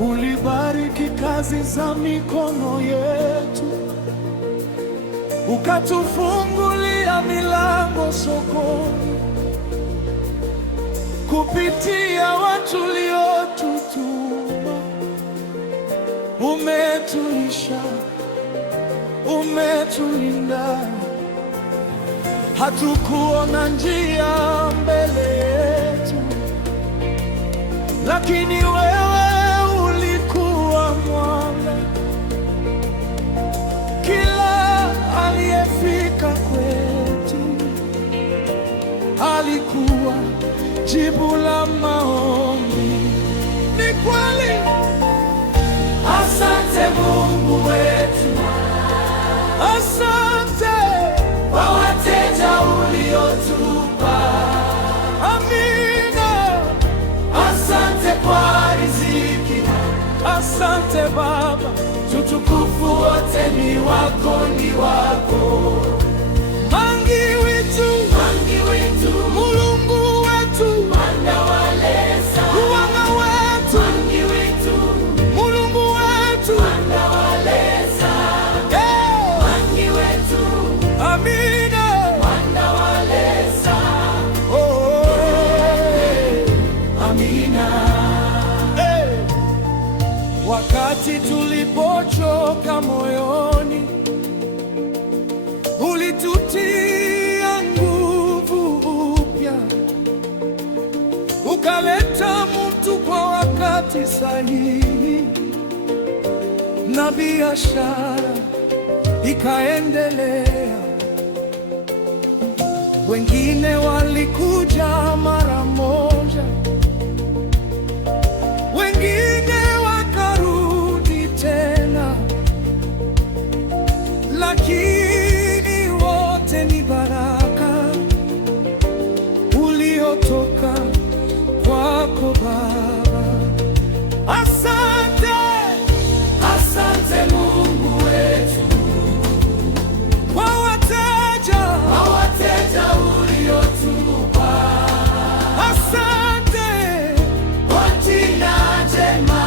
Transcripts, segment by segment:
Ulibariki kazi za mikono yetu, ukatufungulia milango sokoni, kupitia watu uliotutuma. Umetulisha, umetulinda, hatukuona njia mbele yetu, lakini wewe ulikuwa mwanga. Kila aliyefika kwetu alikuwa jibu la maombi. Ni kweli. Asante Mungu wetu, asante kwa wateja uliotupa. Amina. Asante kwa riziki, asante Baba, tutukufu wote ni wako, ni wako. Mangi witu, Mulungu wetu, mandawaleza, Ruwanga wetu, mangi witu, Mulungu wetu, mandawaleza, mangi wetu, amina, mandawaleza, amina. Wakati tulipochoka moyoni, ulitutia nguvu upya, ukaleta mtu kwa wakati sahihi, na biashara ikaendelea. Wengine walikuja mara moja, wengine wakarudi tena, lakini wote ni baraka uliotoka kwako Baba. Asante, asante Mungu wetu kwa wateja uliotupa. Asante kwa jina jema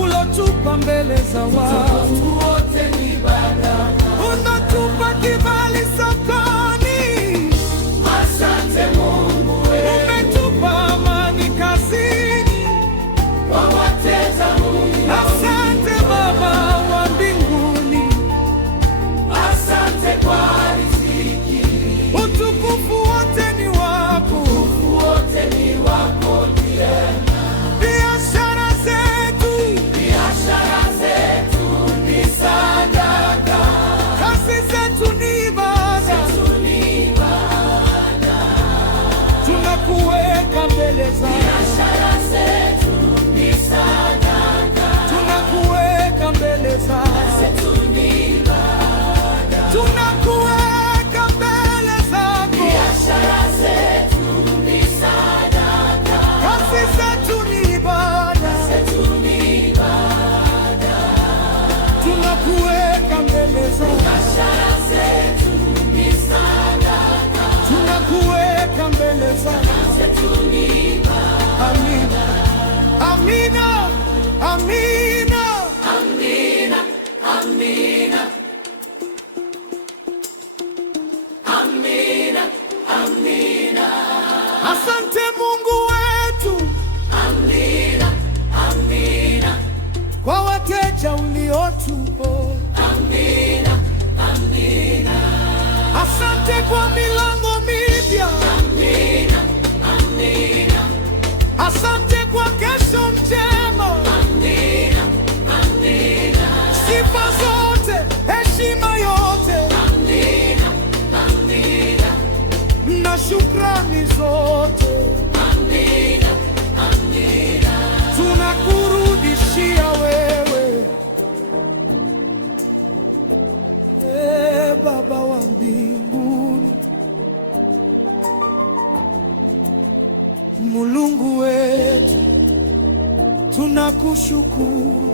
ulotupa mbele za watu wote, ni baraka. Unatupa kibali sokoni. Asante Mungu wetu. Umetupa amani kazini kwa wateja Mungu. Asante Baba wa mbinguni, asante kwa riziki. Utukufu wote ni wako, utukufu wote ni wako tena. Biashara zetu ni sadaka, kazi zetu ni ibada. Tunakuweka mbele zako. Biashara zetu ni sadaka, tunakuweka mbele zako. Tunakuweka mbele zako. Biashara zetu ni sadaka, kazi zetu ni ibada. Tunakuweka mbele zako. Biashara zetu ni sadaka, tunakuweka mbele zako. Amina, amina, amina, amina, amina, amina, amina. Asante Mungu wetu, amina, amina, kwa wateja uliotupa. Amina, amina. Asante kwa milango mipya. Amina, amina. Asante kwa kesho njema. Amina, amina. Sifa zote, heshima yote. Amina, amina. Na shukrani zote. Amina, amina. Tunakurudishia wewe. Baba wa mbinguni, Mulungu wetu, tunakushukuru.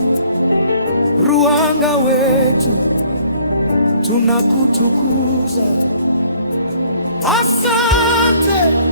Ruhanga wetu, tunakutukuza. Asante.